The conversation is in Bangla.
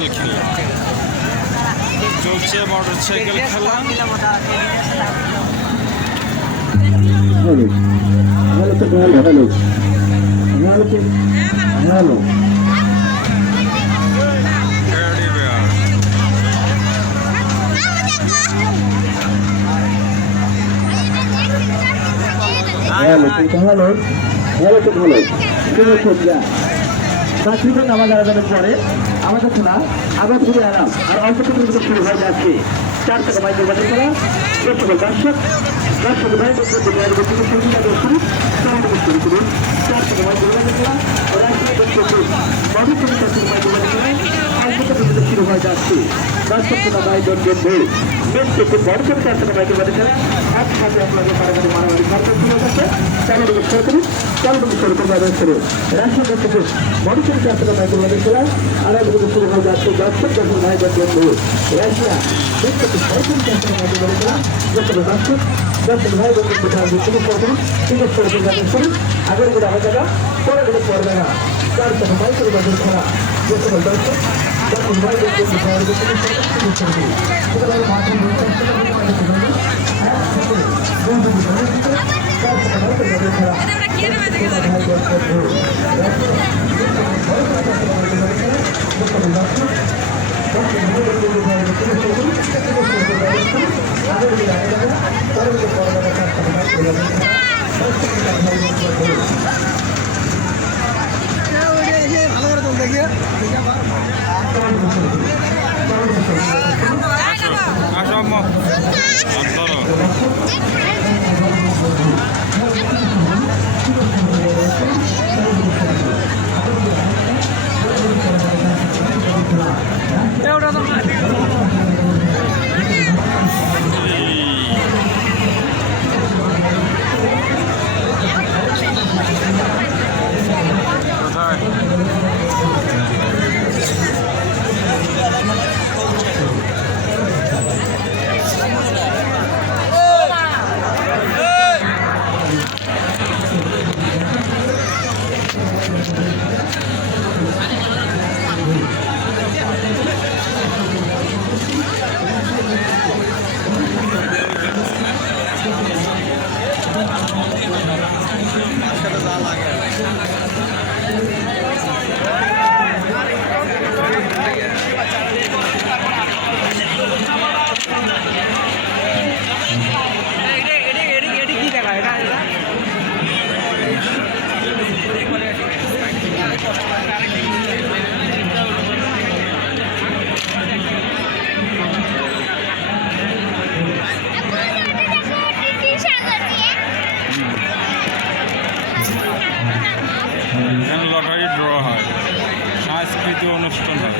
মোটরসাইকেল খেলা চলছে, মোটরসাইকেল খেলা। নামাজ আদানের পরে আমাদের শোনা আবার ঘুরে আরাম আর অল্প কিছু শুরু হয়ে যাচ্ছে। 4 টাকা বাইকের বাজার করা সকল দর্শক ভাইদের শুরু 4 টাকা বাইকের বাজার করা শুরু হয়ে যাচ্ছে। দর্শক ভাইজন বন্ধু বেশ খুব বড় করে 4 টাকা বাইকের বাজার করা একসাথে আপনাদের মারামারি মারামারি সরকার শুরু হয়ে যাচ্ছে। চালু সরকারি শুরু করবে শুরু রাষ্ট্র থেকে বড় করে 4 টাকা বাইকের বাজার করা আড়াই শুরু হয়ে যাচ্ছে। দর্শক ভাইজন বন্ধু রাশিয়া বেশ খুব বড় করে 4 টাকা বাইকের বাজার করা দর্শক ভাই বন্ধু শুরু করবেন শুরু আগের করে আবার জায়গা পরে করে পড়বে না। 4 টাকা বাইকের বাজার করা দর্শক ভাই বন্ধু লটারি ড্র হয়, সাংস্কৃতিক অনুষ্ঠান হয়।